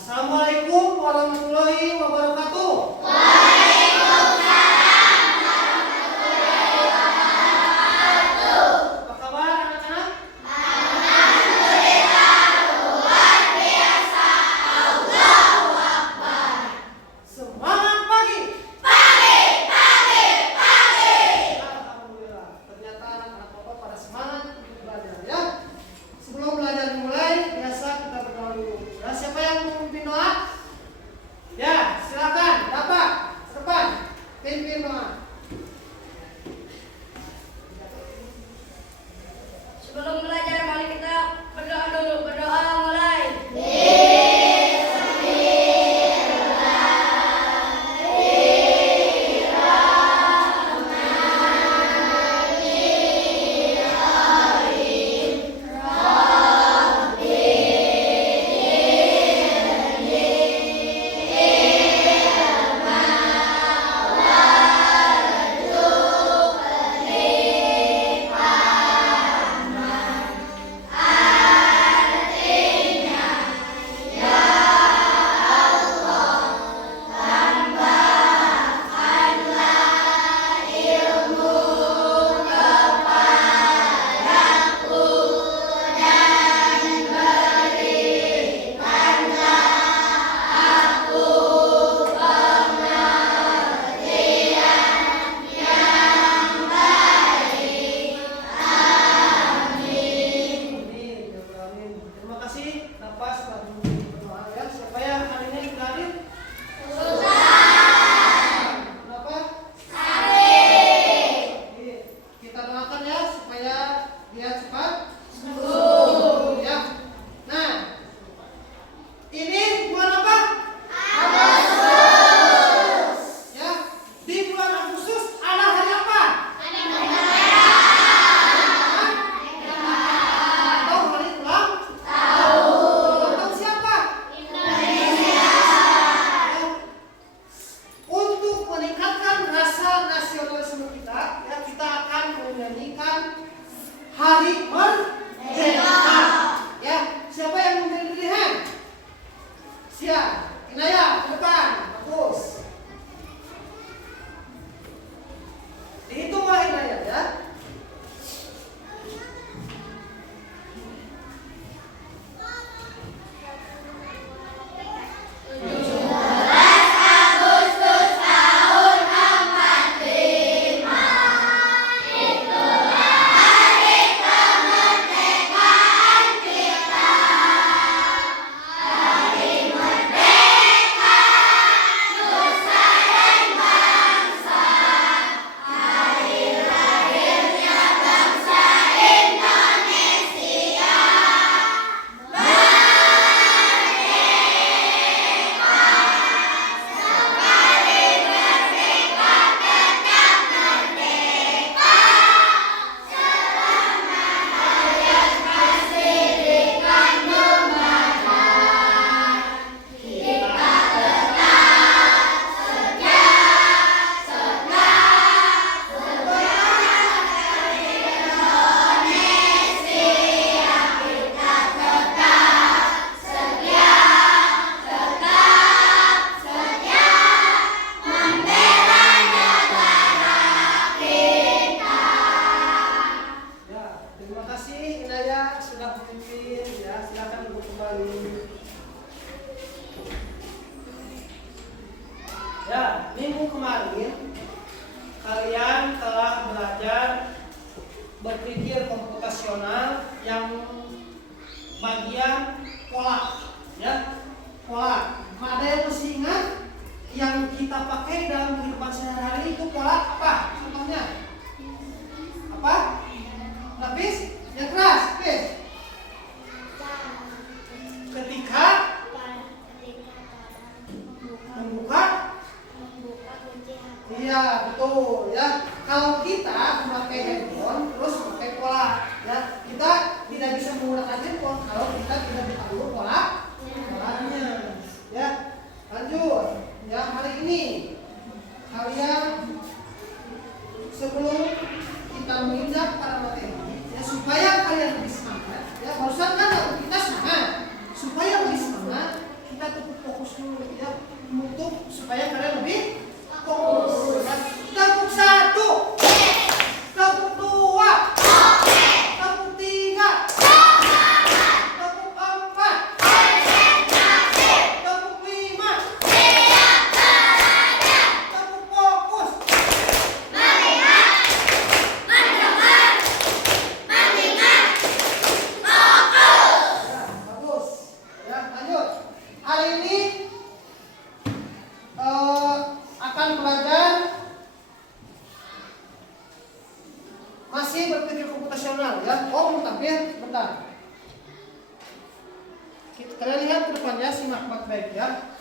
Assalamualaikum warahmatullahi wabarakatuh. Apa kabar anak-anak? Semangat pagi. Alhamdulillah. Ternyata anak-anak Bapak pada semangat untuk belajar ya. Sebelum belajar dimulai, biasa kita berdoa dulu. Ya, siapa yang memimpin doa? Ya, silakan. Bapak, ke depan. Pimpin doa. Sebelum belajar, mari kita berdoa dulu. Berdoa mulai. Amin. Terima kasih Bapak sudah memimpin berdoa ya. Siapa yang hari ini sudah hadir? Kenapa? Iya. Kita doakan ya supaya dia cepat sembuh ya. Nah, ini bulan apa? Ya, di bulan Agustus ada hari apa? Atau hari ulang tahun siapa? Ya. Untuk meningkatkan rasa nasionalisme kita, ya kita akan menyanyikan Hari Merdeka. Ya, siapa yang memberi pilihan? Siap. Inaya, ke depan. Bagus. Dihitung oleh Inaya ya. Ya, terima kasih Inaya sudah memimpin ya. Silakan duduk kembali. Ya, minggu kemarin kalian telah belajar berpikir komputasional yang bagian pola ya. Pola. Ada yang masih ingat yang kita pakai dalam kehidupan sehari-hari itu pola apa? Contohnya apa? Lapis yang keras, lapis. Ketika membuka, iya betul ya. Kalau kita memakai handphone terus pakai pola, ya kita tidak bisa menggunakan handphone kalau kita tidak tahu polanya. Ya, lanjut. Ya hari ini kalian sebelum kita menginjak pada materi, ya supaya kalian lebih semangat. Ya barusan kan kita semangat. Supaya lebih semangat, kita tutup fokus dulu ya, menutup supaya kalian lebih fokus. Tepuk 1, tepuk 2, tepuk 3, tepuk 4, tepuk 5, tepuk fokus. Ya, bagus. Ya, lanjut. Hari ini akan belajar masih berpikir komputasional ya. Oh, mutakhir, bentar. Kalian lihat ke depannya, simak baik-baik ya.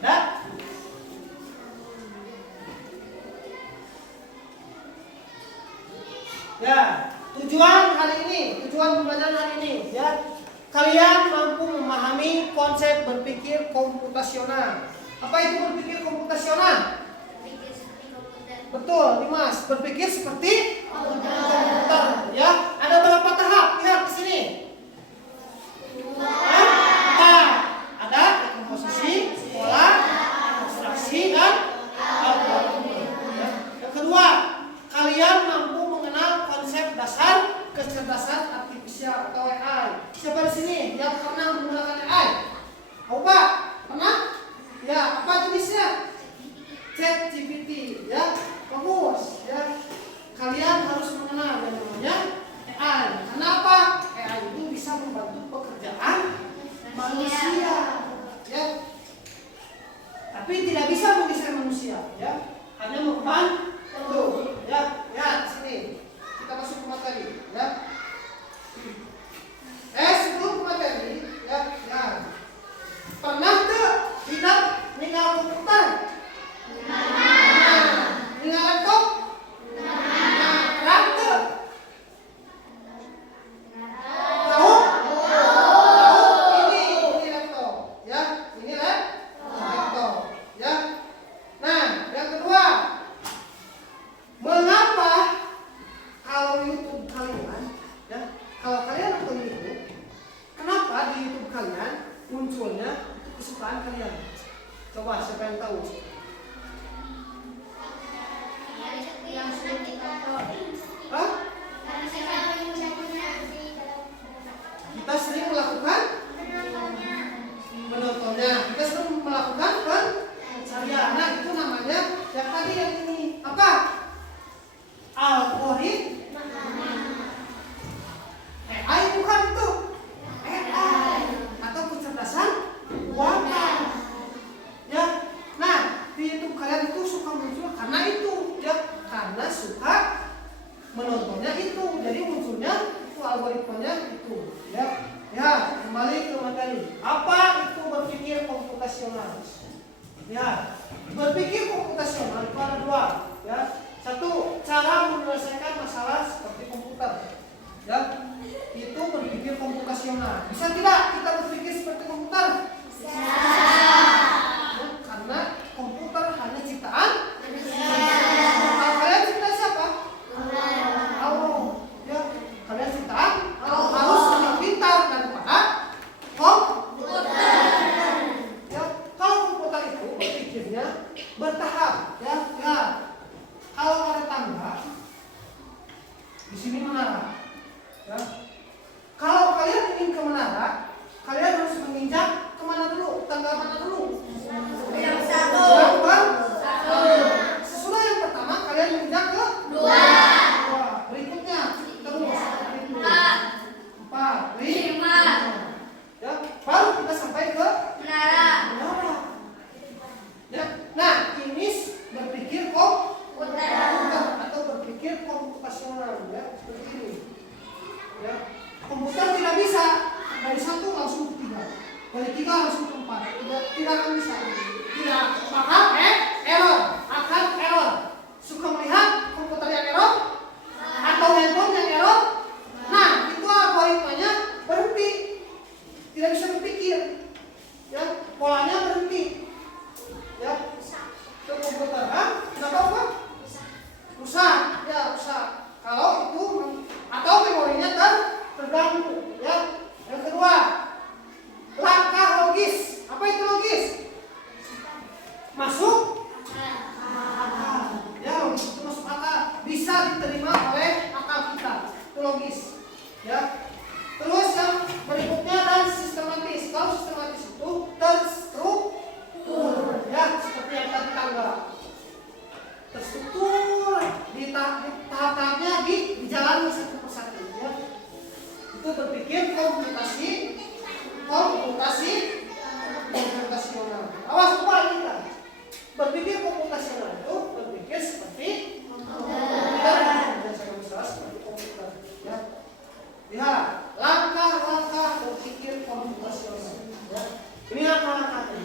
Dah? Ya, tujuan hari ini, tujuan pembelajaran hari ini ya. Kalian mampu memahami konsep berpikir komputasional. Apa itu berpikir komputasional? Betul, Dimas. Berpikir seperti komputer ya. Ada berapa tahap? Lihat di sini. Tahap. Ada komposisi, pola, abstraksi dan algoritma. Ya. Yang kedua, kalian mampu mengenal konsep dasar kecerdasan artifisial atau AI. Siapa di sini yang pernah menggunakan AI? Coba, pernah? Ya, apa jenisnya? ChatGPT, ya, bagus, ya. Kalian harus mengenal yang namanya AI. Kenapa? AI itu bisa membantu pekerjaan manusia, ya. Tapi tidak bisa menggeser manusia, ya. Hanya membantu, ya. Ya, sini. Kita masuk ke materi, ya. Sebelum ke materi, ya, ya. Pernah tuh tidak ninggal komputer? Ninggal laptop? Pernah tuh? Tahu? Tahu? Ini laptop, ya. Ini laptop, ya. Nah, yang kedua, mengapa kalau YouTube kalian, ya, kalau kalian nonton YouTube, kenapa di YouTube kalian munculnya itu kesukaan kalian? Coba siapa yang tahu? Hah? Kita sering melakukan menontonnya. Kita sering melakukan pencarian. Nah, itu namanya yang tadi yang ini apa? Algoritma. AI bukan itu. AI atau kecerdasan buatan. Ya. Nah, di YouTube kalian itu suka muncul karena itu, ya. Karena suka menontonnya itu. Jadi munculnya itu algoritmanya itu, ya. Ya, kembali ke materi. Apa itu berpikir komputasional? Ya, berpikir komputasional itu ada dua, ya. Satu, cara menyelesaikan masalah seperti komputer. Ya, itu berpikir komputasional. Bisa tidak kita berpikir seperti komputer? Bisa. Ya, karena komputer hanya ciptaan manusia. Kalian cipta siapa? Allah. Ya, kalian ciptaan Allah. Harus lebih pintar daripada komputer. Ya, kalau komputer itu berpikirnya bertahap, ya. Ya. Kalau ada tangga, di sini menara. Ya. Kalau kalian ingin ke menara, kalian harus menginjak kemana dulu? Tangga mana dulu? Yang satu. Satu. Sesudah yang pertama, kalian menginjak ke Dua. Berikutnya, terus. 4, 5. Ya, baru kita sampai ke Menara. menara. Ya. Nah, ini berpikir kok komputasional. Awas lupa kita. Berpikir komputasional itu berpikir seperti komputer. Dan saya salah seperti komputer. Ya. Lihat, langkah-langkah berpikir komputasional. Ya. Ini langkah-langkahnya.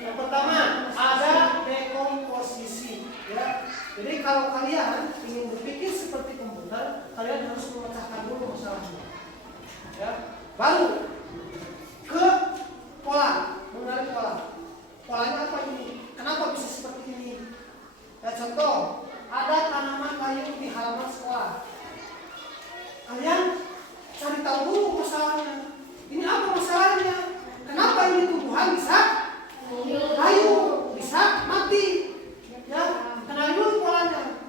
Yang pertama ada dekomposisi. Ya. Jadi kalau kalian ingin berpikir seperti komputer, kalian harus memecahkan dulu masalahnya. Ya. Baru ke pola, mengenali pola. Polanya apa ini? Kenapa bisa seperti ini? Ya, contoh, ada tanaman kayu di halaman sekolah. Kalian cari tahu dulu masalahnya. Ini apa masalahnya? Kenapa ini tumbuhan bisa kayu, bisa mati? Ya, kenali dulu polanya.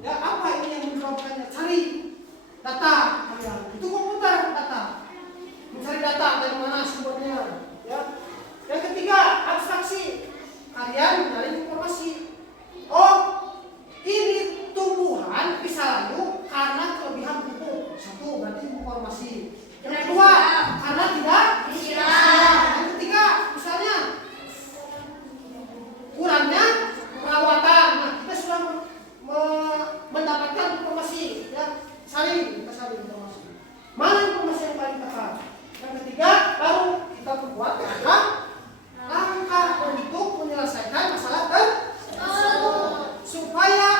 Ya, apa ini yang menyebabkannya? Cari data kalian. Itu komputer data. Mencari data dari mana sumbernya. Ya. Yang ketiga, abstraksi. Kalian mencari informasi. Oh, ini tumbuhan bisa layu karena kelebihan pupuk. Satu, berarti informasi. Yang kedua, karena tidak disiram. Yang ketiga, misalnya kurangnya perawatan. Nah, kita sudah mendapatkan informasi. Ya, kita saling informasi. Mana informasi yang paling tepat? Yang ketiga, baru kita membuat langkah untuk menyelesaikan masalah tersebut supaya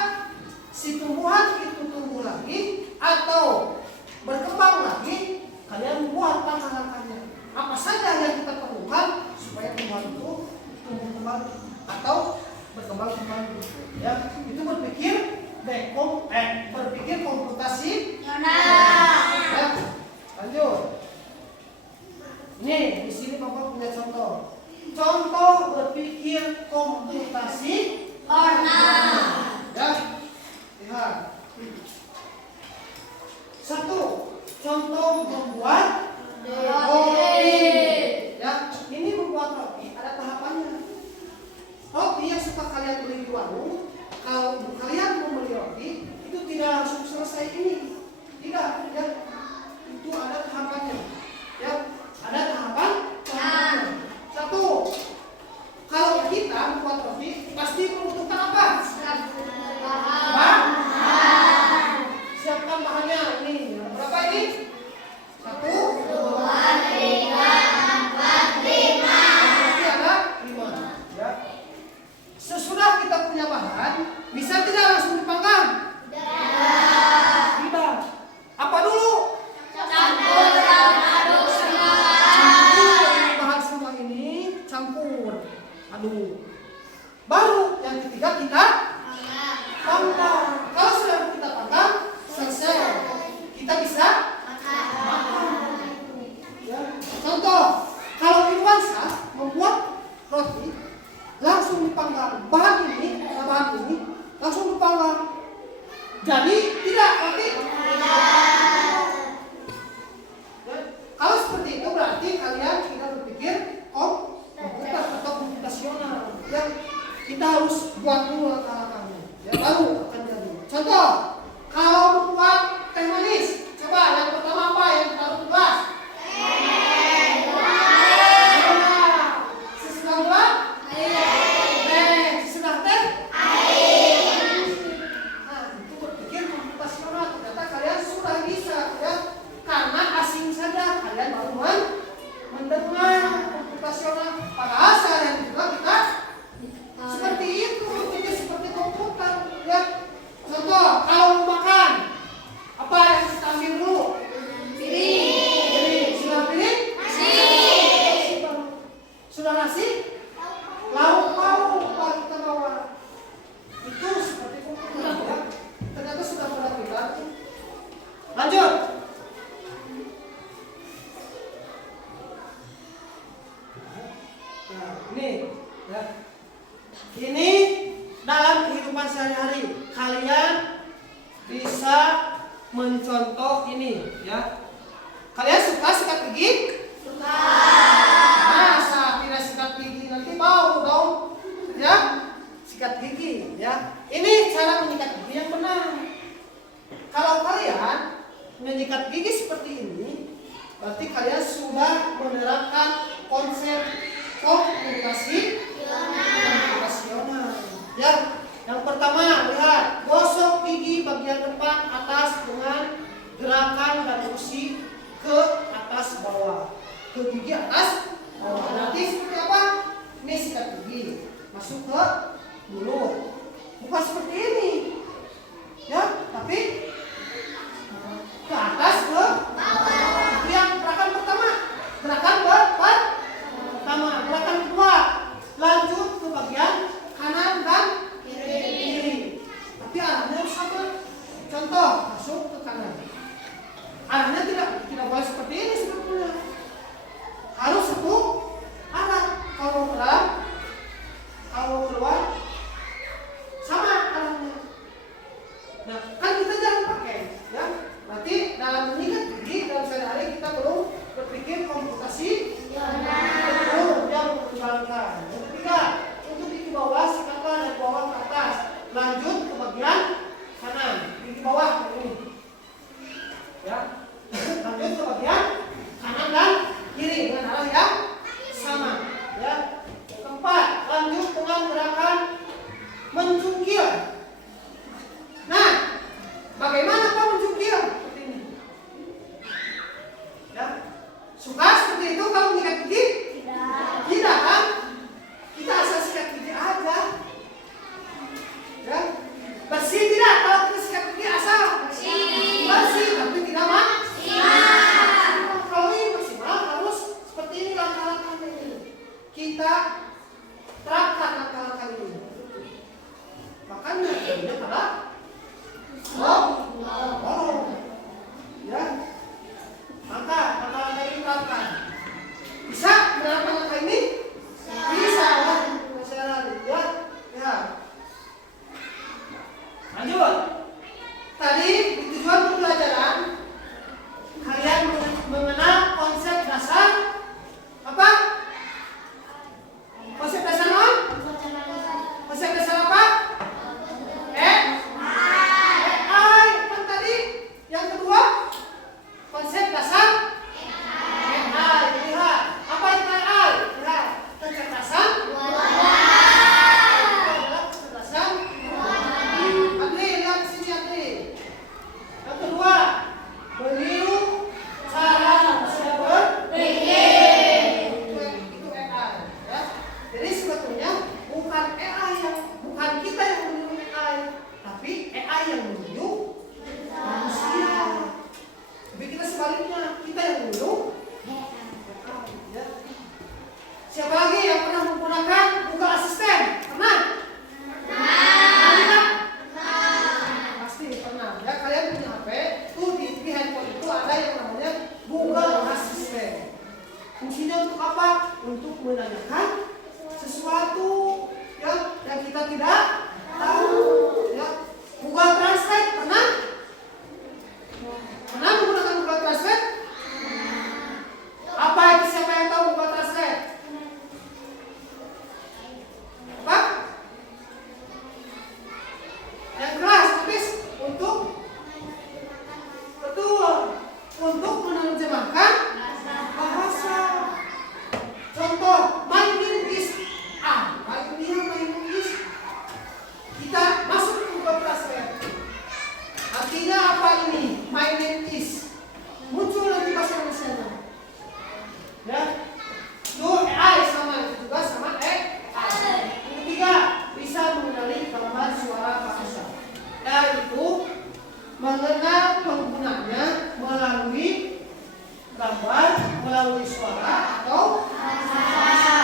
si tumbuhan itu tumbuh lagi atau berkembang lagi. Kalian buat langkah-langkahnya. Apa saja yang kita perlukan supaya tumbuhan itu tumbuh kembali atau berkembang kembali. Ya, itu berpikir berpikir komputasi. Ya, lanjut. Nih, di sini Bapak punya contoh. Contoh berpikir komputasi. Ya, lihat. Satu, contoh membuat roti. Ya, ini membuat roti ada tahapannya. Roti yang suka kalian beli di warung, kalau kalian membeli roti itu tidak langsung selesai ini. Tidak, ya. Itu ada tahapannya. Ya, ada tahapan. Satu, kalau kita membuat roti pasti membutuhkan apa? Siapkan bahannya. Ini berapa ini? 1, 2, 3, 4, 5. Berarti ada 5. Ya. Sesudah kita punya bahan, bisa tidak langsung dipanggang? Tidak. Apa dulu? Campur dan aduk semua. Bahan semua ini campur, aduk. Baru yang ketiga kita panggang. Kalau sudah kita panggang, selesai. Kita bisa makan. Ya. Contoh, kalau Irwansyah membuat roti, langsung dipanggang. Bahan ini langsung dipanggang. Jadi tidak roti. Kalau seperti itu berarti kalian tidak berpikir komputer atau komputasional. Ya, kita harus buat dulu langkah-langkahnya. Ya, baru akan jadi. Contoh, kalau membuat teh manis, coba yang pertama apa yang taruh di gelas? Sesudah gula? Sesudah teh? Nah, itu berpikir komputasional. Ternyata kalian sudah bisa, ya. Karena asing saja kalian baru mendengar komputasional. Padahal sehari juga kita seperti itu, berpikir seperti komputer. Ya. Contoh, kalau mau makan, apa yang kita ambil dulu? Piring. Sudah piring? Nasi. Sudah nasi? Lauk pauk kita bawa. Itu seperti komputer. Ya. Ternyata sudah pada kita. Lanjut. Nah, ini, ya. Ini dalam kehidupan sehari-hari kalian bisa mencontoh ini, ya. Kalian suka sikat gigi? Suka. Masa tidak sikat gigi nanti bau dong, ya. Sikat gigi, ya. Ini cara menyikat gigi yang benar. Kalau kalian menyikat gigi seperti ini, Berarti kalian sudah menerapkan konsep komunikasi konversasional. Ya, yang pertama lihat gosok gigi bagian depan atas dengan gerakan dan musik ke atas bawah, ke gigi atas bawah. Nanti seperti apa? Ini sikat gigi masuk ke mulut, bukan seperti ini, ya, tapi ke atas ke bawah. Itu yang gerakan pertama. Gerakan pertama. Gerakan kedua, lanjut ke bagian kanan dan kiri. Tapi arahnya harus sama. Contoh, masuk ke kanan. Arahnya tidak boleh seperti ini sebetulnya. Harus satu arah. Kalau ke dalam, kalau keluar, sama arahnya. Nah, kan kita jangan pakai, ya. Berarti dalam menyikat gigi dalam sehari-hari kita belum berpikir komputasi belum yang mengembangkan. Yang ketiga, untuk gigi bawah sikatlah dari bawah ke atas. Lanjut ke bagian kanan, gigi bawah ini. Ya. Lanjut ke bagian kanan dan kiri dengan arah yang sama. Ya. Keempat, lanjut dengan gerakan mencungkil. Nah, bagaimana kau mencungkil? Seperti ini. Ya. Suka seperti itu kalau menyikat gigi? Tidak kan? Kita asal sikat gigi aja. Ya. Bersih tidak kalau kita sikat gigi asal? Bersih, tapi tidak maksimal. Kalau ini maksimal harus seperti ini langkah-langkah ini. Kita terapkan langkah-langkah ini. Makanya jadinya pada ya. Maka langkah-langkah ini terapkan. Bisa menerapkan langkah ini? Bisa. Ya. Ya. Lanjut. Tadi di tujuan pembelajaran kalian mengenal konsep dasar apa? Konsep dasar apa? Konsep dasar apa? AI. Kan tadi yang kedua konsep dasar AI. Lihat apa itu AI? Lihat kecerdasan adalah kecerdasan Adli. Lihat sini Adli. Yang kedua meniru cara manusia berpikir. Itu AI, ya. Jadi sebetulnya bukan AI bukan kita yang meniru AI, tapi AI yang meniru manusia. Tapi kita sebaliknya, kita yang meniru AI, ya. Siapa lagi yang pernah menggunakan Google Assistant? Pernah? Pernah? Pasti pernah. Ya, kalian punya HP, tuh di handphone itu ada yang namanya Google Assistant. Fungsinya untuk apa? Untuk menanyakan sesuatu yang kita tidak tahu. Ya. Google Translate pernah? Pernah menggunakan Google Translate? Apa itu? Siapa yang tahu Google Translate? Apa? Yang keras, habis untuk betul, untuk menerjemahkan bahasa. Contoh, my name is A. My name is. Kita masuk ke Google Translate. Artinya apa ini? My name is. Muncul nanti bahasa Indonesia. Ya. Itu AI sama itu juga sama AI. Yang ketiga, bisa mengenali gambar suara bahasa. Yaitu mengenal penggunanya melalui gambar, melalui suara atau bahasa.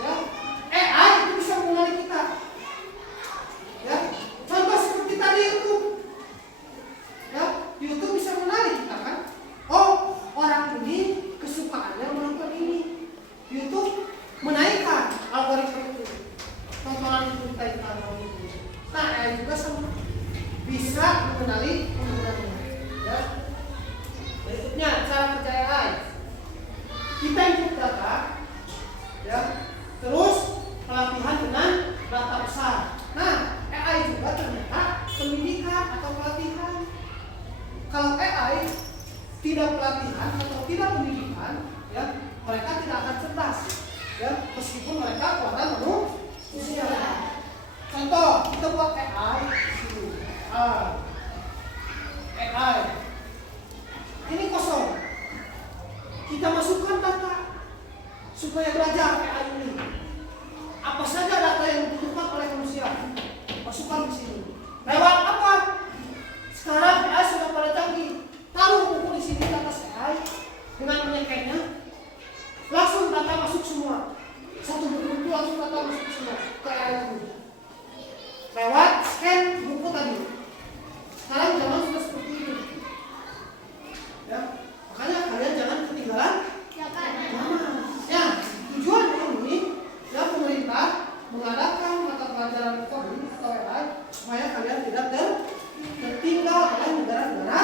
Ya. AI itu bisa mengenali kita. Ya. Contoh seperti tadi YouTube. Ya, YouTube bisa mengenali kita kan? Oh, orang ini kesukaannya menonton ini. YouTube menaikkan algoritma itu. Tontonan itu ditaikkan algoritma. Nah, AI juga sama. Bisa mengenali penggunanya. Ya. Berikutnya cara kerja AI. Kita input data, ya. Terus pelatihan dengan data besar. Nah, AI juga ternyata pendidikan atau pelatihan. Kalau AI tidak pelatihan atau tidak masukkan di sini. Lewat apa? Sekarang AI sudah pada canggih. Taruh buku di sini di atas AI dengan menyeketnya, langsung data masuk semua. Satu buku itu langsung data masuk semua ke AI itu. Lewat scan buku tadi. Sekarang zaman sudah seperti ini. Ya, makanya kalian jangan ketinggalan zaman. Ya, tujuan ini ya pemerintah mengadakan mata pelajaran coding atau AI supaya kalian tidak tertinggal oleh negara-negara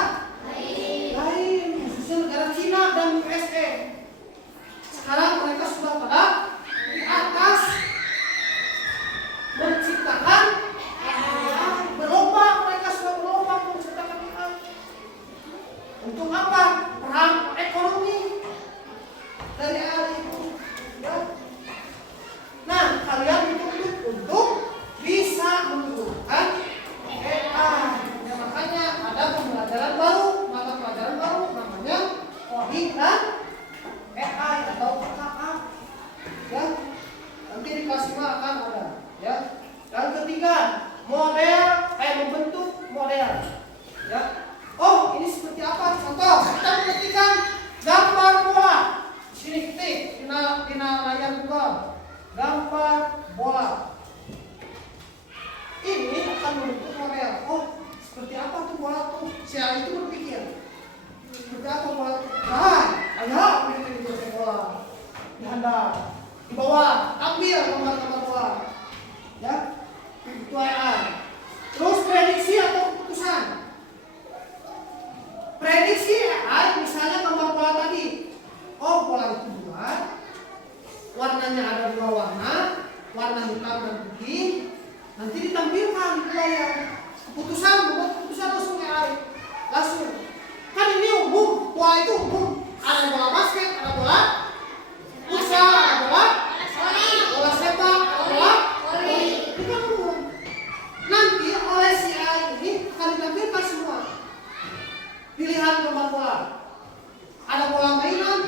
lain, khususnya negara Cina dan USA. Sekarang mereka sudah pada di atas menciptakan AI, berlomba, mereka sudah berlomba menciptakan AI. Untuk apa? Perang ekonomi dari AI itu. Ya. Nah, kalian dituntut untuk bisa menggunakan AI. Ya, makanya ada pembelajaran baru, mata pelajaran baru namanya coding dan AI atau KKA. Ya, nanti di kelas 5 akan ada. Ya, yang ketiga membentuk model. Ya, oh ini seperti apa? Contoh, kita mengetikkan gambar bola. Di sini ketik di layar Google. Gambar bola. Ini akan membentuk model. Oh, seperti apa tuh bola tuh? Si AI itu berpikir. Seperti apa bola? Ada ini bola. Dihandap. Di bawah ambil gambar-gambar bola. Ya. Itu AI. Terus prediksi atau keputusan. Prediksi AI misalnya gambar bola tadi. Oh, bola itu bulat. Warnanya ada 2 warna, warna hitam dan putih. Nanti ditampilkan di layar. Keputusan, membuat keputusan langsung AI. Langsung. Kan ini umum, bola itu umum. Ada bola basket, ada bola futsal, ada bola sepak, ada bola voli. Itu kan umum. Nanti oleh si AI ini akan ditampilkan semua. Pilihan gambar bola. Ada bola mainan,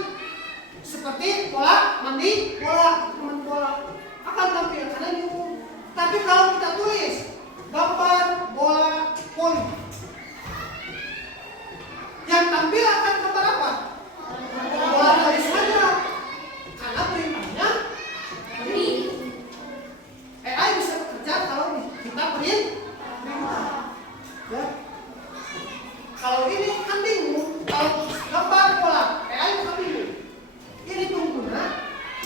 seperti bola mandi, bola teman bola akan tampil karena ini umum. Tapi kalau kita tulis gambar bola voli, yang tampil akan gambar apa? Bola voli saja, karena perintahnya ini. AI bisa bekerja kalau kita perintah. Ya. Kalau ini kan bingung, kalau gambar bola, AI bukan bingung. Ini pengguna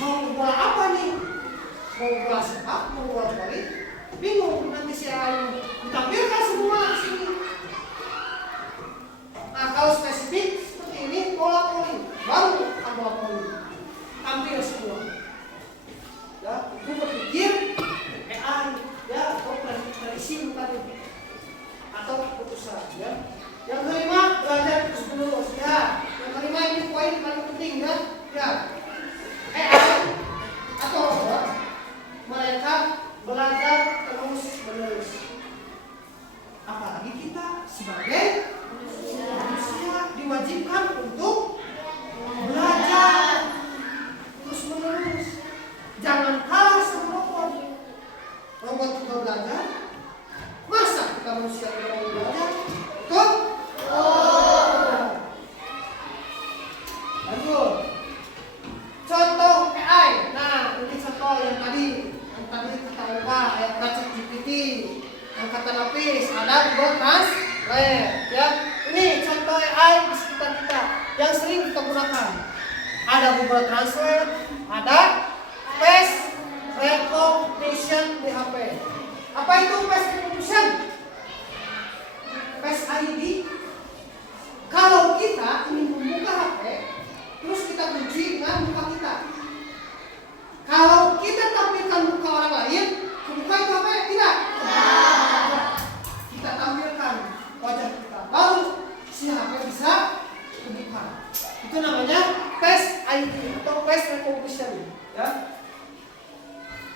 mau bola apa nih? Mau bola sepak, mau bola voli? Bingung nanti si AI ditampilkan semua di sini. Nah, kalau spesifik seperti ini bola voli, baru bola voli tampil semua. Ya, itu berpikir AI ya atau prediksi tadi atau keputusan ya. Yang kelima belajar terus menerus ya. Yang kelima ini poin paling penting ya. Ya, AI atau robot mereka belajar terus menerus. Apalagi kita sebagai manusia diwajibkan untuk belajar terus menerus. Jangan kalah sama robot. Robot juga belajar. Masa kita manusia tidak mau belajar? Betul? Lanjut. Contoh AI. Nah, ini contoh yang tadi kita ubah ayat ChatGPT, yang kata lapis, ada Google Translate. Ya, ini contoh AI di sekitar kita yang sering kita gunakan. Ada Google Translate, ada face recognition di HP. Apa itu face recognition? Face ID. Kalau kita ingin membuka HP, terus kita kunci dengan muka kita. Kalau kita tampilkan muka orang lain, kebuka itu HP tidak? Kita tampilkan wajah kita, baru si HP bisa kebuka. Itu namanya face ID atau face recognition. Ya.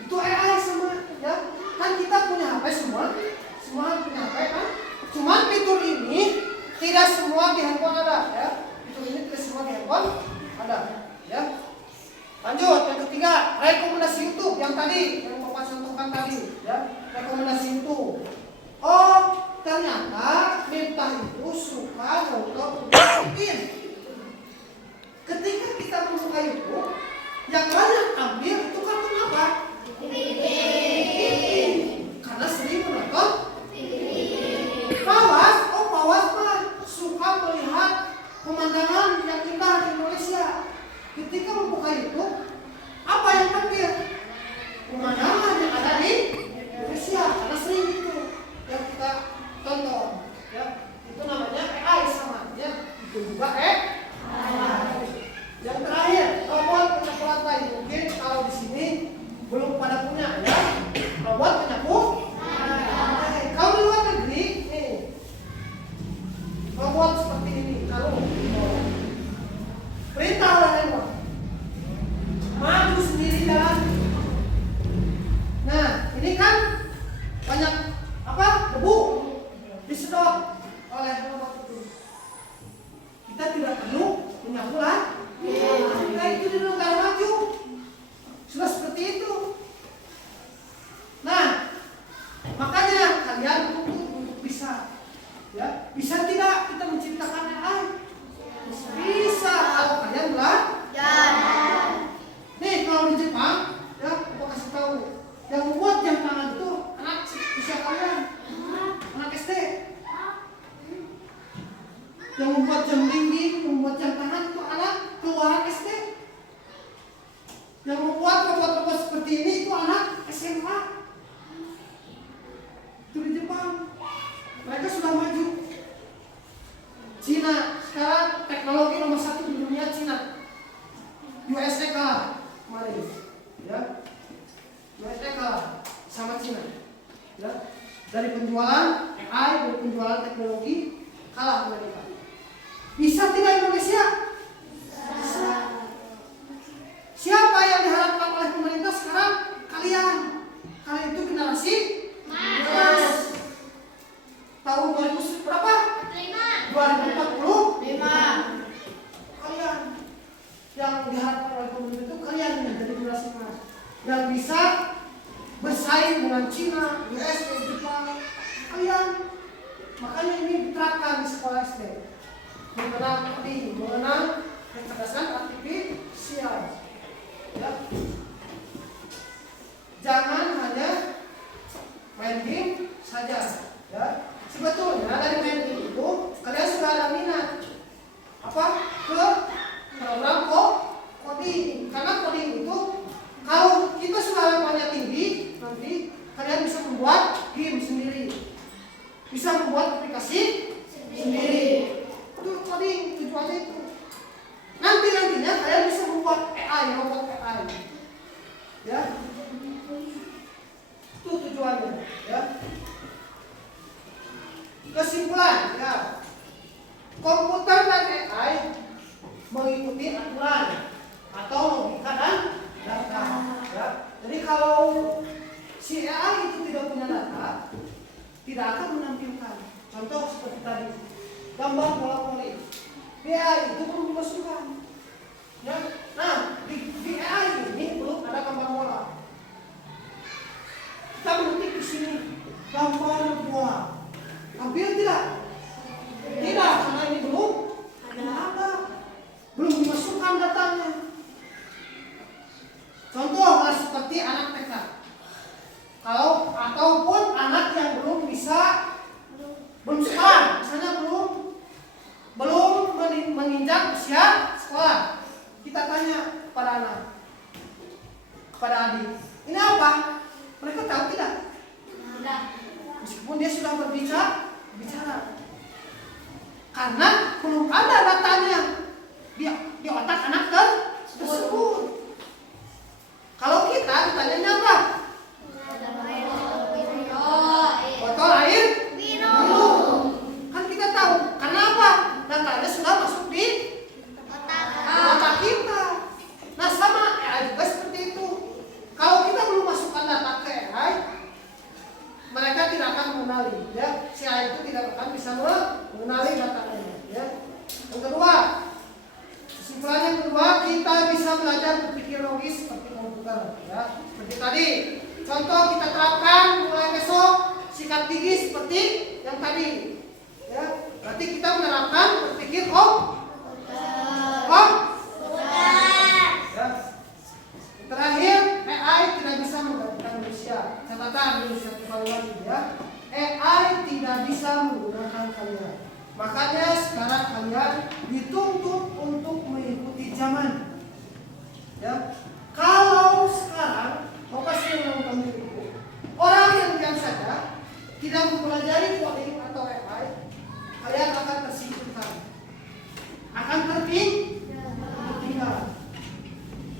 Itu AI semua. Ya. Kan kita punya HP semua punya HP kan. Cuman fitur ini tidak semua di handphone ada. Ya. Fitur ini tidak semua di handphone ada. Ya. Lanjut, yang ketiga, rekomendasi YouTube yang tadi yang Bapak contohkan kesimpulan tadi, ya, rekomendasi itu. Oh, ternyata Miftah itu suka nonton mungkin. Ketika kita membuka YouTube, yang banyak tampil itu kartun apa? TV. Karena sering menonton TV. Pawas mah suka melihat pemandangan yang indah di Indonesia. Ketika membuka YouTube, apa yang tampil? Pemandangan yang ada di Indonesia. Karena sering itu yang kita tonton, ya. Itu namanya AI sama, ya. Itu juga Yang terakhir, robot penyapu lantai. Mungkin kalau di sini belum pada punya, ya. Robot penyapu lantai. Kalau di luar negeri, nih, robot seperti ini. Kalau perintah oleh handphone, maju sendiri jalan. Nah, ini kan banyak apa? Debu disedot oleh robot itu. Kita tidak perlu menyapu lantai. Nah, itu di negara maju sudah seperti itu. Nah, makanya kalian untuk bisa, ya, bisa tidak kita menciptakan AI? Bisa kalau kalian belajar. Nih, kalau di Jepang, ya, aku kasih tahu, yang membuat jam tangan itu anak usia kalian, anak SD. Yang membuat jam dinding, membuat jam tangan itu anak keluaran SD. Yang membuat robot-robot seperti ini itu anak SMA. Itu di Jepang. Mereka sudah maju. Cina sekarang teknologi nomor 1 di dunia Cina. USA kalah kemarin, ya. USA kalah sama Cina, ya. Dari penjualan AI, dari penjualan teknologi kalah mereka. Bisa tidak Indonesia? Bisa. Siapa yang diharapkan oleh pemerintah sekarang? Kalian. Kalian itu generasi emas. Tahun 2000 berapa? 2045. Kalian yang diharapkan oleh pemerintah itu kalian yang jadi generasi emas, yang bisa bersaing dengan Cina, USA, Jepang. Kalian. Makanya ini diterapkan di sekolah SD. Mengenal coding, mengenal kecerdasan artifisial. Ya. Jangan hanya main game saja, ya. Sebetulnya dari main game itu kalian sudah ada minat apa ke program coding. Karena coding itu kalau kita sudah levelnya tinggi, nanti kalian bisa membuat game sendiri, bisa membuat aplikasi sendiri. Itu coding tujuannya itu. Nantinya kalian bisa membuat AI, robot AI. Ya. Itu tujuannya, ya. Kesimpulan, ya. Komputer dan AI mengikuti aturan atau logika dan data, ya. Jadi kalau si AI itu tidak punya data, tidak akan menampilkan. Contoh seperti tadi, gambar bola voli. Di AI itu belum dimasukkan. Ya. Nah, di AI ini belum ada gambar bola. Kita mengetik di sini gambar bola. Tampil tidak? Tidak, karena ini belum ada. Belum dimasukkan datanya. Contoh seperti anak TK. Kalau ataupun anak yang belum sekolah, misalnya belum menginjak usia sekolah. Kita tanya kepada anak, kepada adik, ini apa? Mereka tahu tidak? Tidak. Meskipun dia sudah bicara, karena belum ada datanya di otak anak tersebut. Kalau kita ditanya apa? Botol air minum. Kan kita tahu. Karena apa? Datanya sudah masuk di otak kita. Nah, sama AI juga seperti itu. Kalau kita belum masukkan data ke AI, mereka tidak akan mengenali, ya. Si AI itu tidak akan bisa mengenali datanya, ya. Yang kedua, kesimpulan yang kedua, kita bisa belajar berpikir logis seperti komputer, ya. Seperti tadi, contoh kita terapkan mulai besok sikat gigi seperti yang tadi. Ya, berarti kita menerapkan berpikir ya. Terakhir, AI tidak bisa menggantikan manusia. Catatan Indonesia lagi ya. AI tidak bisa menggunakan kalian. Makanya sekarang kalian dituntut untuk mengikuti zaman. Ya. Kalau sekarang mau kasih yang kamu itu, orang yang diam saja tidak mempelajari coding atau AI, kalian akan tersingkirkan, akan tertinggal.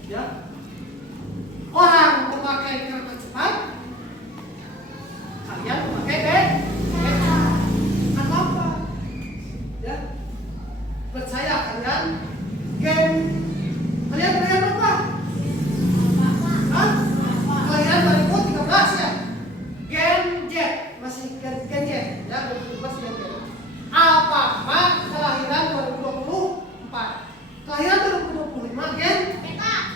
Ya. Orang memakai kereta cepat, kalian memakai kereta. Apa? Ya. Percaya kalian kalian apa? Hah? Kalian bariku 13 ya? Genjet masih Genjet ya, 2012 Genjet. Apa? Kelahiran 2024. Kelahiran 2025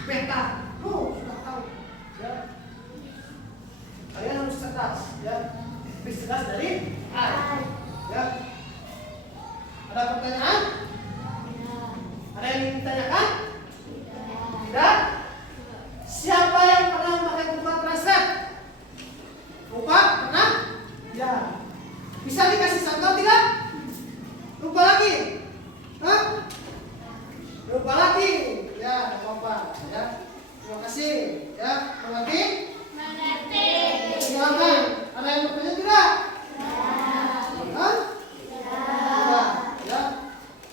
Beta. Sudah tahu ya. Kalian harus cerdas ya. Lebih cerdas dari AI. Ya. Ada pertanyaan? Ada yang ingin ditanyakan? Tidak? Siapa yang pernah pakai Google Translate? Lupa? Pernah? Ya. Bisa dikasih contoh tidak? Lupa lagi? Hah? Lupa lagi? Ya, apa? Ya. Terima kasih. Ya, mengerti? Silakan. Ada yang bertanya tidak? Hah? Tidak. Ya.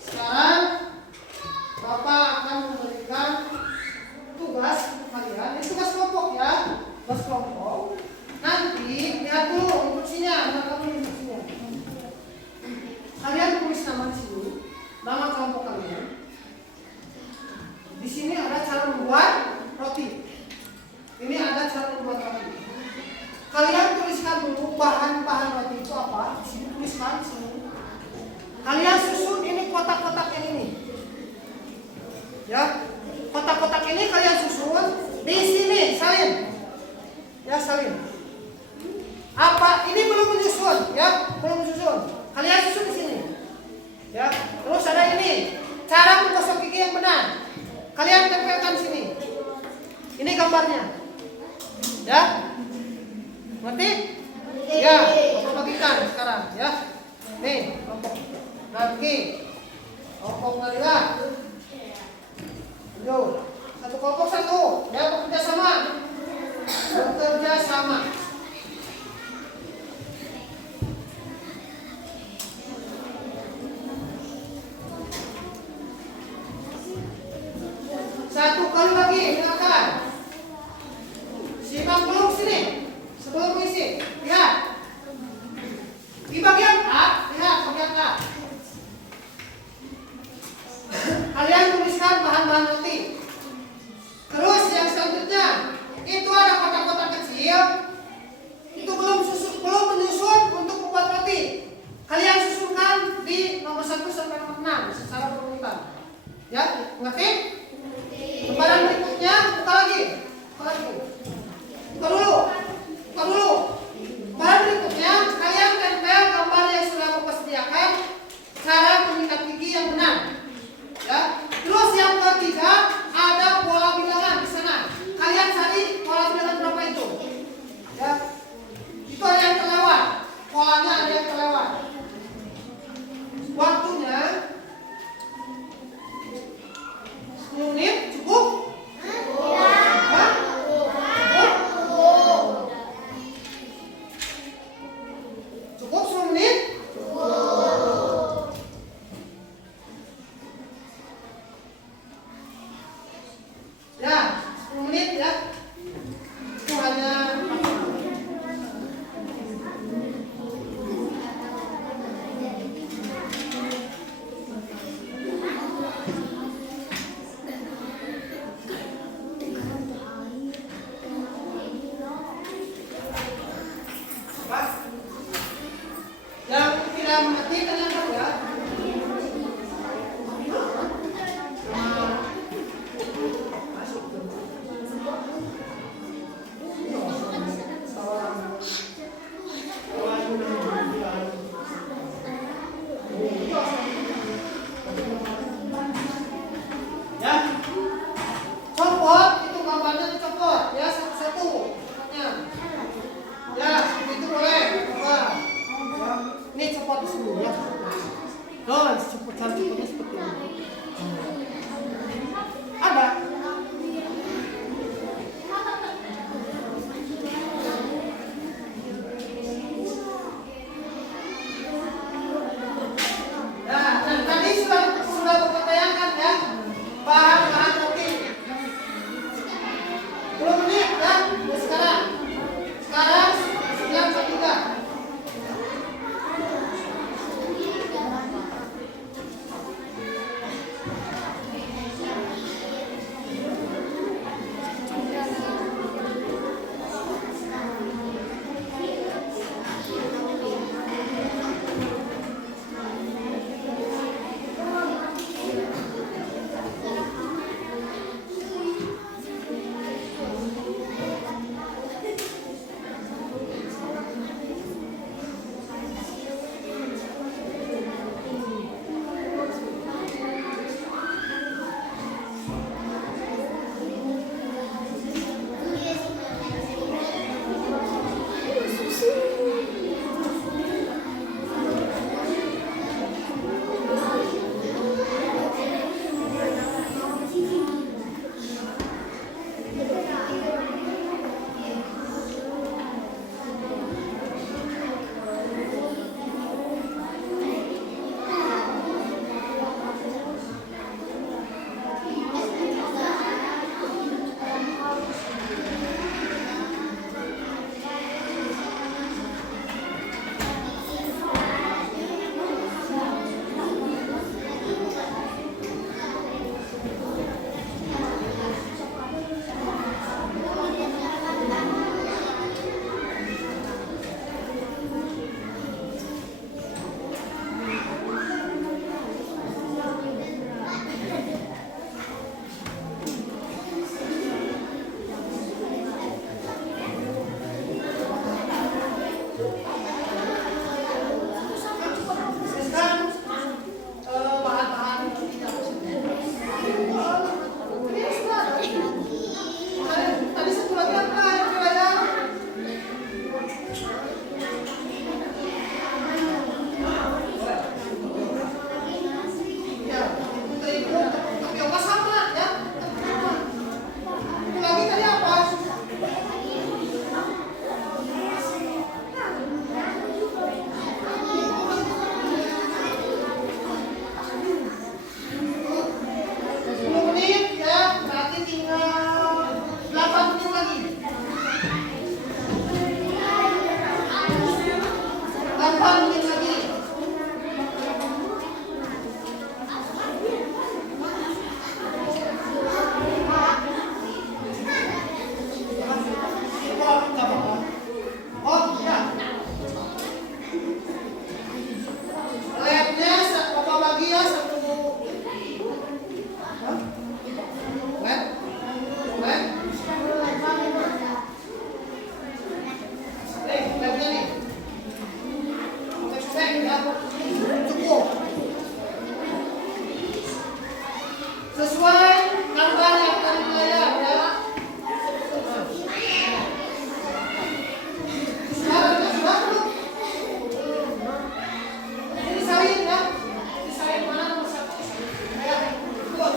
Sekarang Bapak akan memberikan tugas untuk kalian. Ini tugas kelompok ya. Tugas kelompok. Nanti lihat dulu instruksinya. Kalian tulis nama di sini. Nama kelompok kalian. Di sini ada cara membuat roti. Ini ada cara membuat roti. Kalian tuliskan dulu bahan-bahan roti itu apa. Di sini tuliskan di sini. Kalian susun ini kotak-kotak yang ini. Ya, kotak-kotak ini kalian susun di sini, salin. Ya, salin. Apa? Ini belum menyusun, ya, belum menyusun. Kalian susun di sini. Ya, terus ada ini. Cara menggosok gigi yang benar. Kalian tempelkan sini. Ini gambarnya. Ya. Ngerti? Ya, aku bagikan sekarang ya. Nih, kelompok. Nanti kelompok kalian. Yo, satu kelompok satu. Ya, bekerja sama. Bekerja sama. Satu kali lagi, silakan. Simak dulu sini. Sebelum mengisi, lihat. Di bagian A, lihat bagian A. Kalian tuliskan bahan-bahan roti. Terus yang selanjutnya, itu ada kotak-kotak kecil. Itu belum menyusun untuk membuat roti. Kalian susunkan di nomor 1 sampai nomor 6 secara berurutan. Ya, ngerti? Lembaran berikutnya, buka lagi. Buka dulu. Lembaran berikutnya, kalian tempel gambar yang sudah Bapak sediakan. Cara menyikat gigi yang benar. Ya. Terus yang ketiga, ada pola bilangan di sana. Kalian cari pola bilangan berapa itu. Ya. Itu ada yang terlewat. Polanya ada yang terlewat. Waktunya 10 menit cukup? Hah? Cukup 10 menit? Ya, 10 menit ya. Itu hanya yang tidak mengerti kalian tahu ya. Masuk. Gampang dikit lagi. Oh, ya. Labnya Bapak bagi ya satu. Hah? Lab? Lab? Labnya nih. Cek ya. Cukup. Sesuai anggaran yang tadi saya ya. Sekarang ya, sudah belum? Ini salin ya. Ini salin mana nomor 1? Ya. Ikut.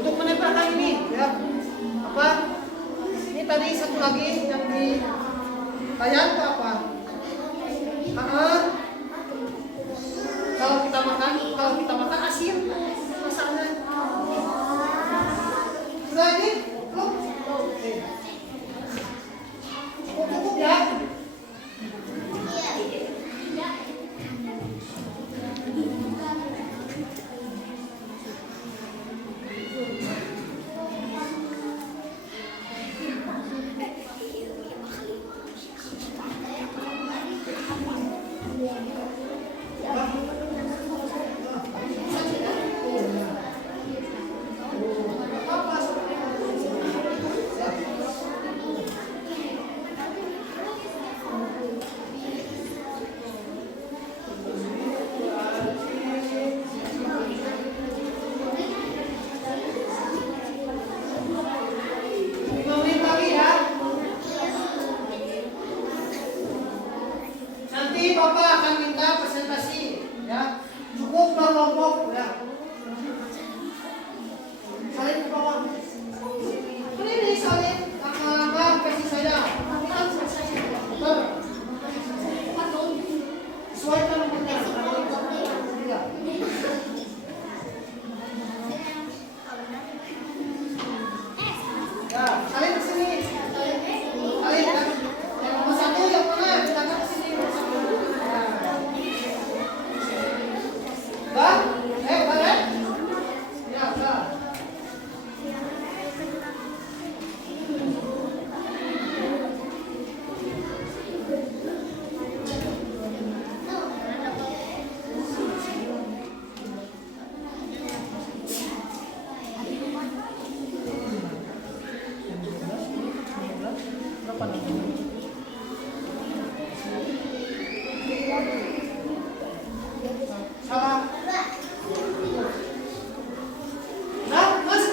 Untuk menempelkan ini ya apa ini tadi satu lagi yang di bayar itu apa? Kalau kita makan asin masalahnya sudah ini belum cukup ya. Nanti Bapak akan minta presentasi ya. Cukup kelompok ya. Salin ke bawah. Ini salin langkah-langkah kasih saya. Sesuaikan nomornya. Ya, salin ke sini. Salin ya. Yang nomor 1 yang mana? Silakan ke sini nomor 1. Udah? Udah ya? Ya, udah. Berapa nih? Salah. Nah, Mas.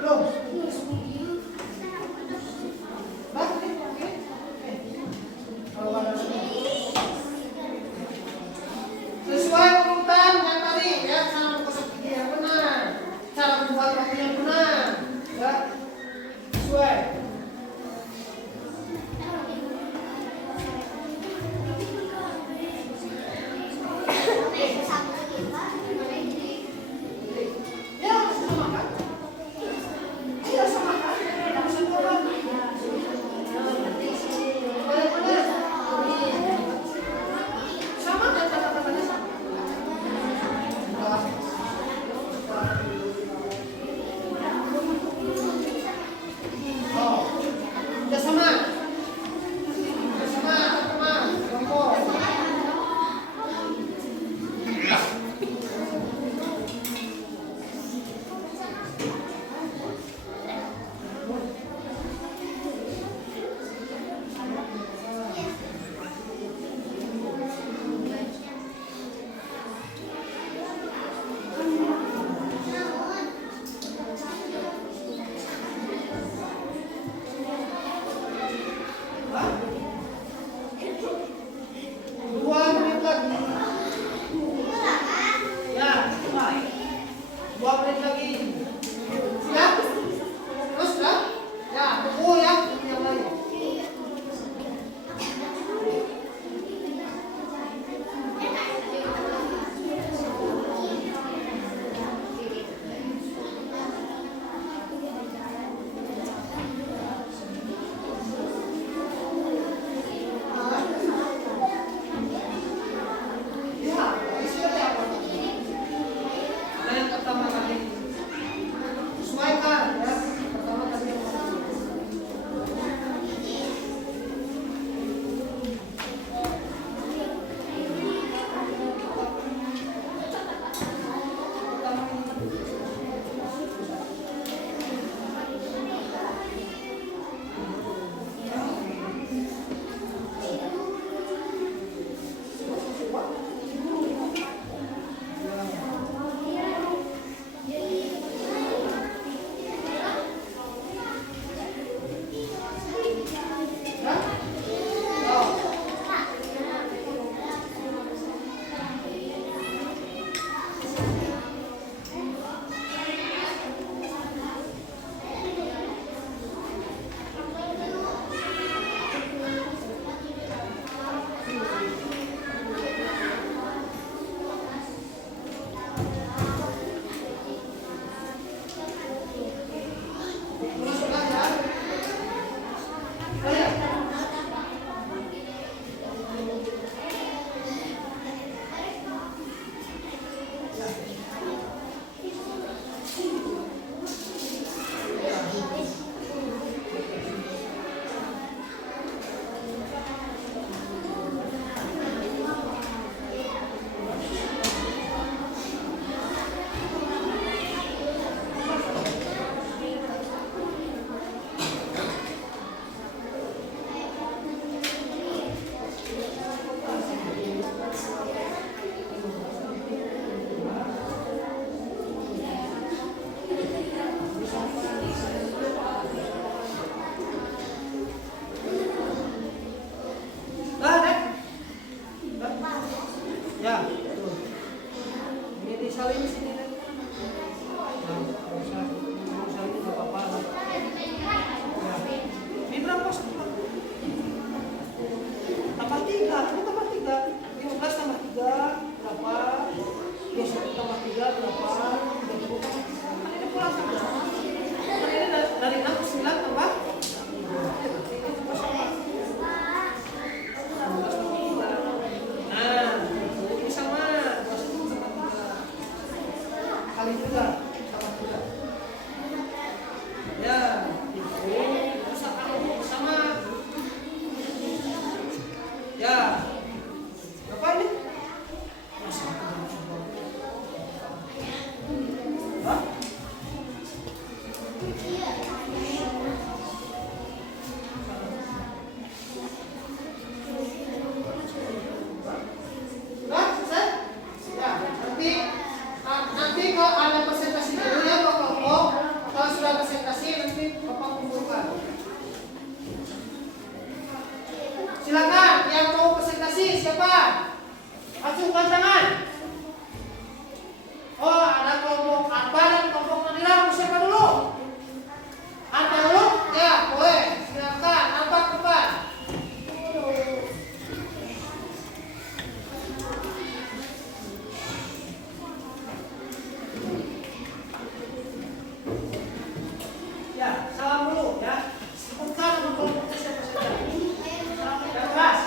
Loh. Bang, oke. Kalau ada sesuai urutan yang tadi ya, cara mengkosong gigi yang benar, cara membuat roti yang benar, ya. Sesuai. Ya, sama kan? Iya, sama kan? Bisa kurang. Benar-benar. Sama kan kata-katanya sama? Oh. tuh. Ini disalin sini deh. Nah, nggak usah ini nggak apa-apa. Ya. Ini berapa sekarang? Tambah 3, ini tambah 3. 15 tambah 3 berapa? 21 tambah 3 berapa? 30 tambah 3. Kan ini pulang saja. Kan ini dari 6 ke 9 tambah. Nah, ini sama 21 tambah 3. Kali juga tambah 3. Ya, itu sama. Ya. Berapa ini? Hah? Udah, selesai? Ya, nanti kalau ada presentasi dulu ya Pak kelompok. Kalau sudah presentasi nanti Bapak kumpulkan. Silakan yang mau presentasi siapa? Acungkan tangan. Oh, ada kelompok Arba dan kelompok Nadira. Mau siapa dulu? Arba dulu? Ya, boleh. Silakan. Arba ke depan. Ya, salam dulu ya. Sebutkan nama kelompoknya siapa saja. Yang keras.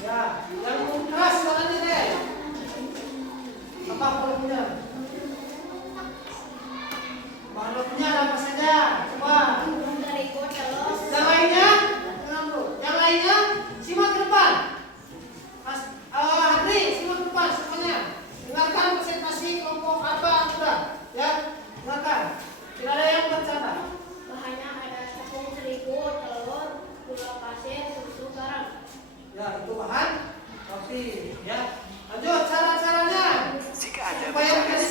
Ya, yang keras suaranya deh. Apa volumenya? Volumenya ada apa saja? Coba. Yang lainnya? Tenang dulu. Yang lainnya simak ke depan. Mas Hadri, simak ke depan semuanya. Dengarkan presentasi kelompok apa sudah? Ya, dengarkan. Tidak ada yang bercanda. Bahannya ada tepung terigu, telur, gula pasir, susu, garam. Ya, itu bahan roti. Ya, lanjut cara-caranya. Jika Anda Supaya berjalan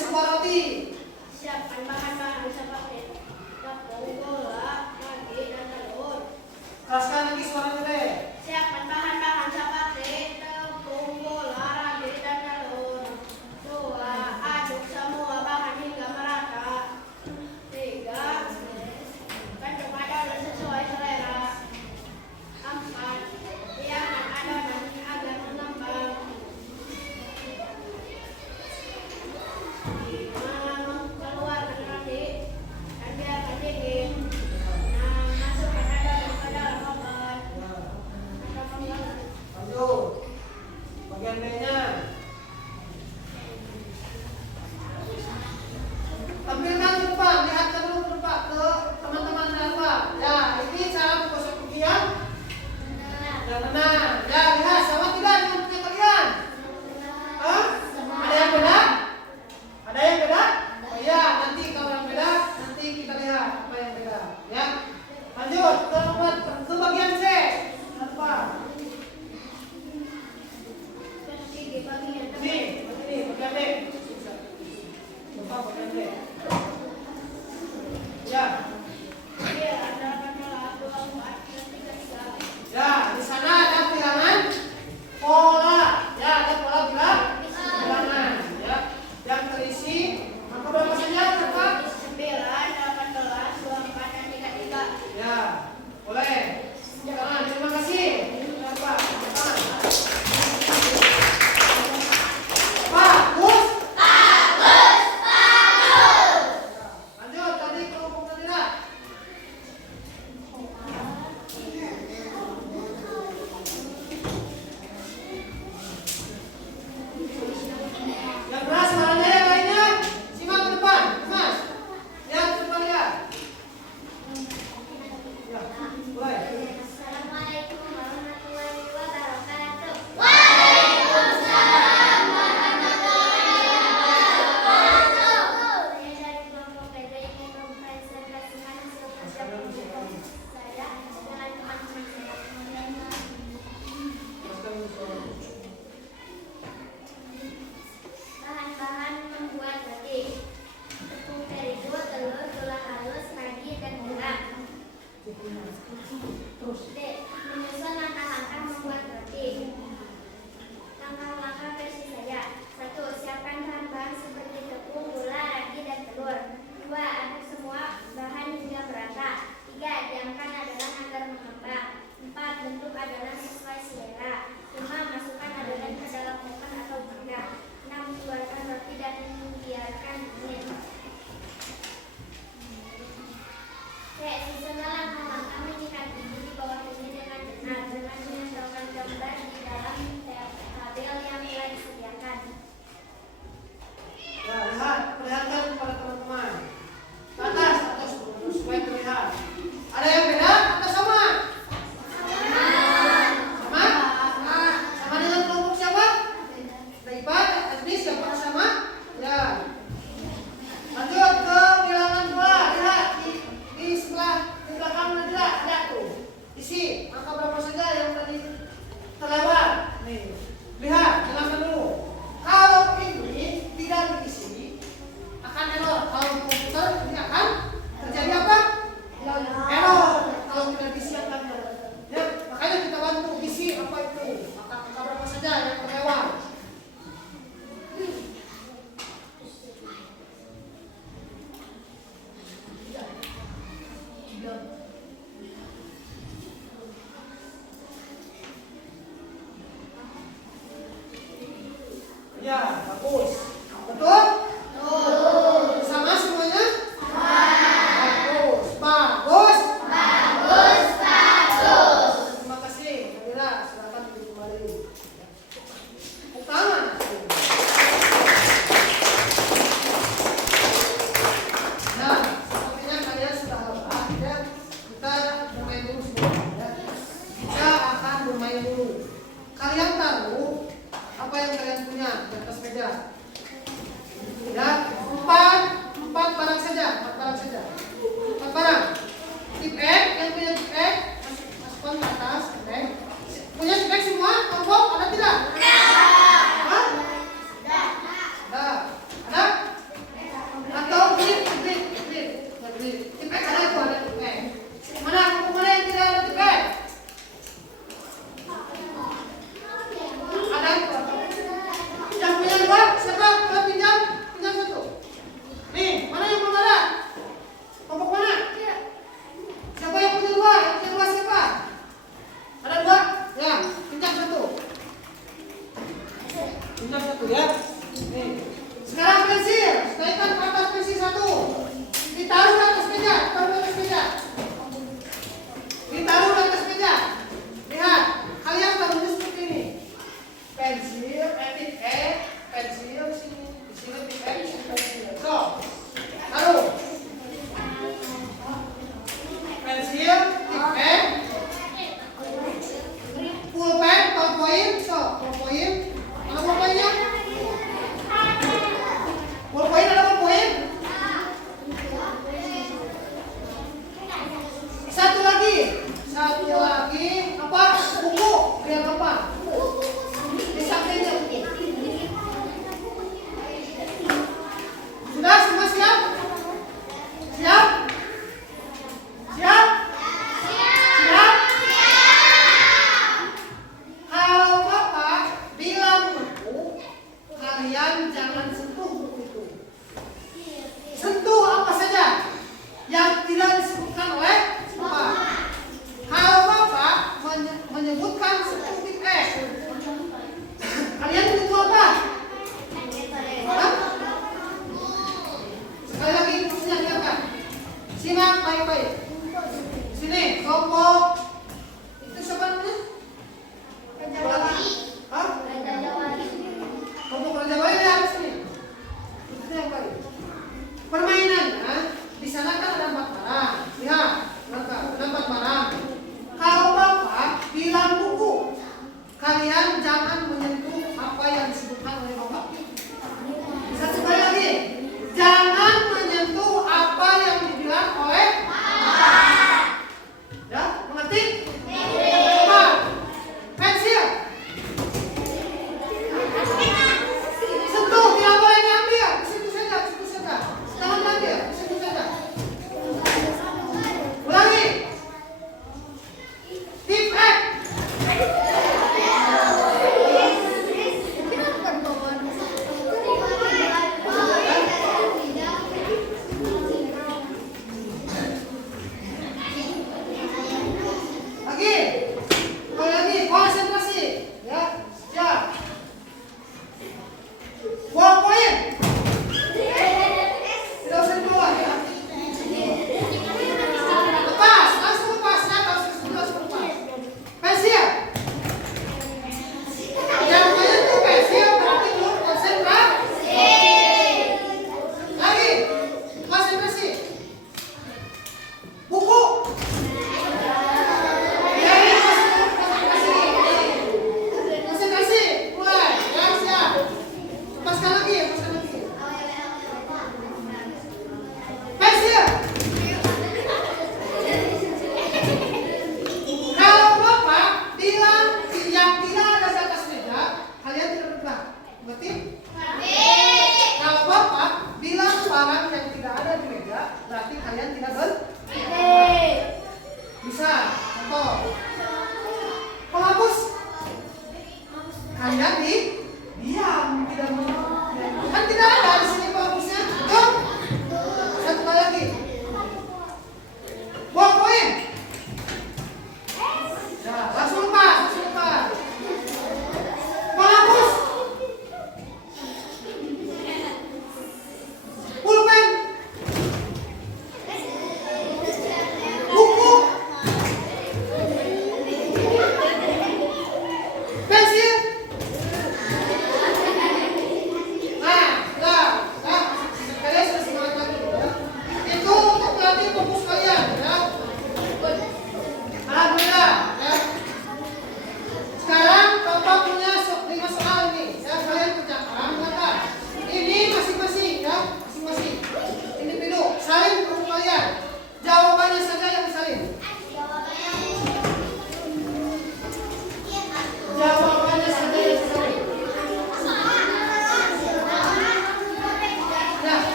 Ya, bagus. Betul? Sama semuanya? Bagus. Bagus. Terima kasih. Kamera, silakan duduk kembali. Tangan. Nah, sepertinya kalian sudah lelah ya. Kita bermain dulu sebentar ya. Kita akan bermain dulu. Kalian taruh apa yang kalian punya di atas meja. Ya, empat barang saja, empat barang. Tip X, yang punya tip X, masukkan ke atas, oke. Punya tip X semua? Kelompok ada tidak? Hah? Ada. Ada? Atau flip. Tip X ada itu, ada tip X. Mana kelompok mana yang tidak ada tip X? Ada itu. Yang punya dua, siapa? Kalau pinjam satu. Nih, mana yang belum ada? Kelompok mana? Siapa yang punya dua? Yang punya dua siapa? Ada dua? Ya, pinjam satu. Pinjam satu ya. Nih. Sekarang pensil, naikkan ke atas pensil satu. Ditaruh di atas meja, Ditaruh di atas meja. Lihat, kalian taruhnya seperti ini. Pensil, tip X, pensil sini, di sini tip X, di sini pensil. So, taruh. Pensil, tip X, pulpen, powerpoint, so, powerpoint. Mana powerpointnya? Powerpoint ada powerpoint? Satu lagi, apa? Buku, biar apa? Di sampingnya buku. Sudah semua siap? Siap? Kalau Bapak bilang buku, kalian jangan sentuh buku itu. Sentuh apa saja yang tidak disebutkan oleh Bapak. Kalau Bapak menyebutkan sentuh tip X, kalian butuh apa? Hah? Sekali lagi instruksinya dengarkan. Simak baik-baik. Sini, kelompok itu siapa namanya? Hah? Kelompok Raja Wali ada sini. Itu yang baik. Permainannya di sana kan ada 4 barang. Lihat, ada 4 barang. Kalau Bapak bilang buku, kalian jangan menyentuh apa yang disebutkan oleh Bapak. Satu kali lagi, jangan menyentuh apa yang dibilang oleh Bapak. Ya, mengerti? Coba, pensil. Sentuh, tidak boleh diambil. Situ saja. Jangan diambil, situ saja. Ulangi. Tip X. Lagi, konsentrasi. Ya, siap. Powerpoint. Tidak usah keluar ya. Lepas, langsung lepas ya, langsung lepas. Pensil. Yang menyentuh pensil berarti belum konsentrasi. Lagi, konsentrasi. Buku. Konsentrasi, mulai. Ya, siap. Lepaskan lagi. Pensil. Kalau Bapak bilang yang tidak ada di atas meja, kalian tidak bergerak. Berarti? Kalau Bapak bilang barang yang tidak ada di meja, berarti kalian tidak bergerak. Bisa, contoh. Penghapus. Kalian diam, tidak mau. Kan tidak ada di sini penghapusnya, betul? Satu kali lagi. Powerpoint. Ya, langsung lepas. Penghapus.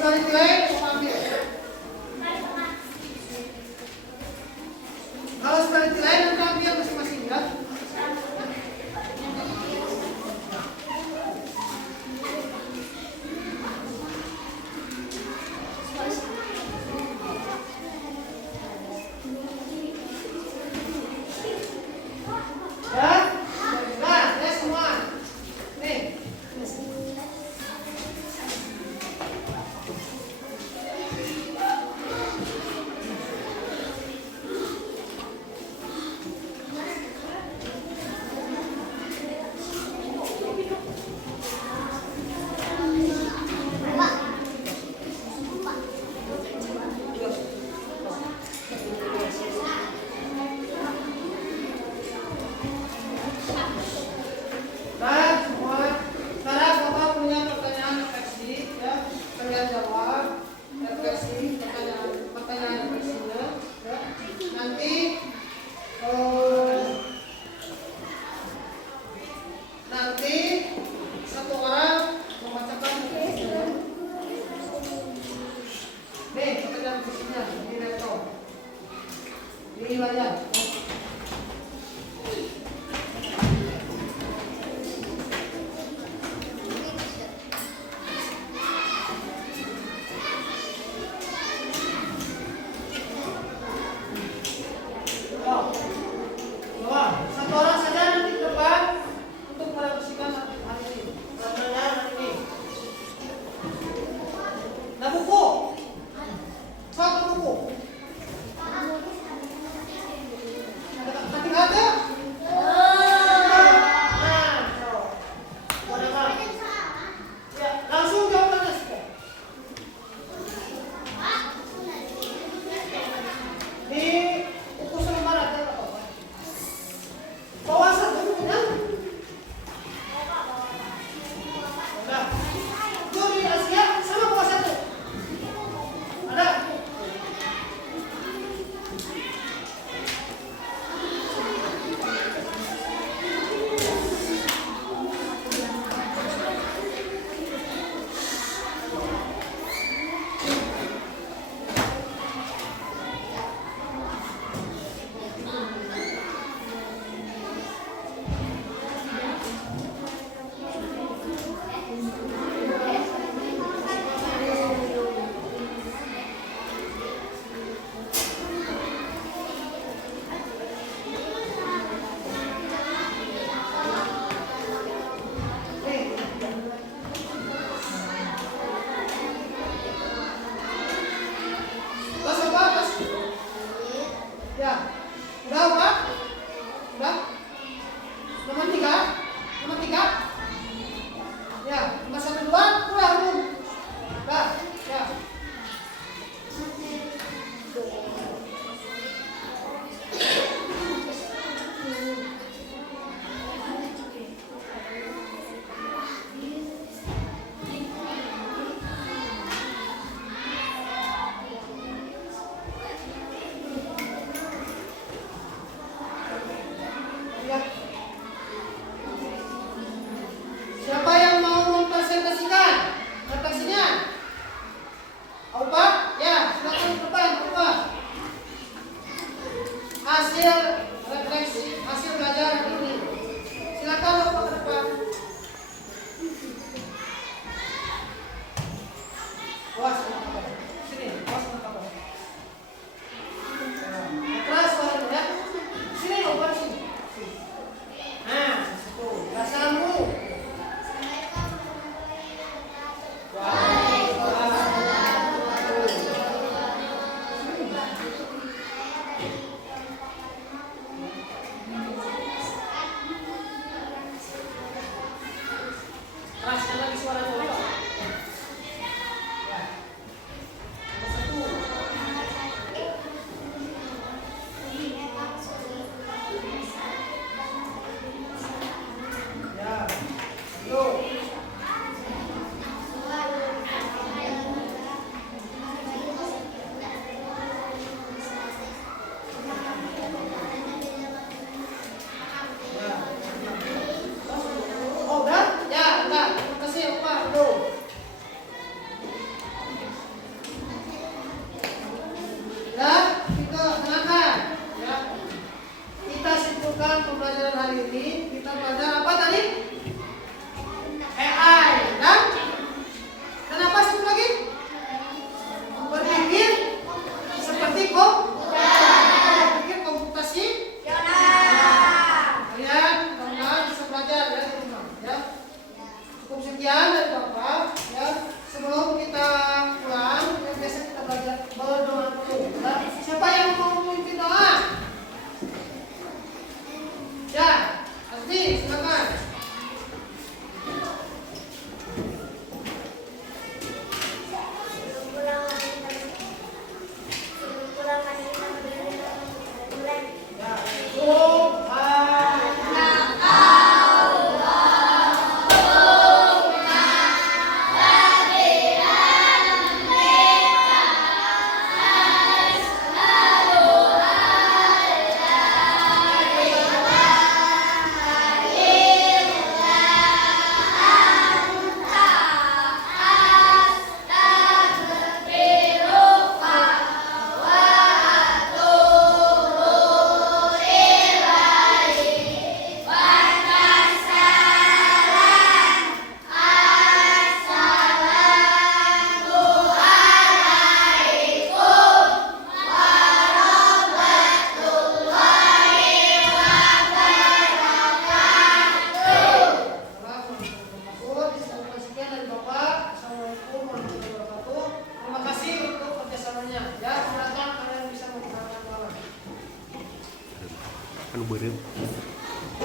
sudah ditilai, mau ambil. Kalau sudah ditilai, nanti ambil masing-masing ya. Satu orang saja nanti ke depan untuk membersihkan hari ini. Hari ini. Nah buku, satu buku. Hati-hati. Ya, langsung jawabannya sudah. Di buku selembar ada apa? Bawa satu bukunya. Nah, itu di Asia sama bawa satu. Ada? Ya, udah Pak? Udah? Nomor 3? Nomor 3? Ya, nomor 1, 2, pulang belum? Udah, ya. Ya. Siapa yang mau mempresentasikan refleksinya? Pak? Ya, silakan ke depan, Pak. Hasil refleksi, hasil belajar ini. Silakan Pak ke depan. Awas sama kabar. Sini, awas sama kabar. Keras suaranya ya. Sini, Pak, sini. Nah, situ. Assalamu. Keraskan lagi suaranya, Pak. Ya. nu beureum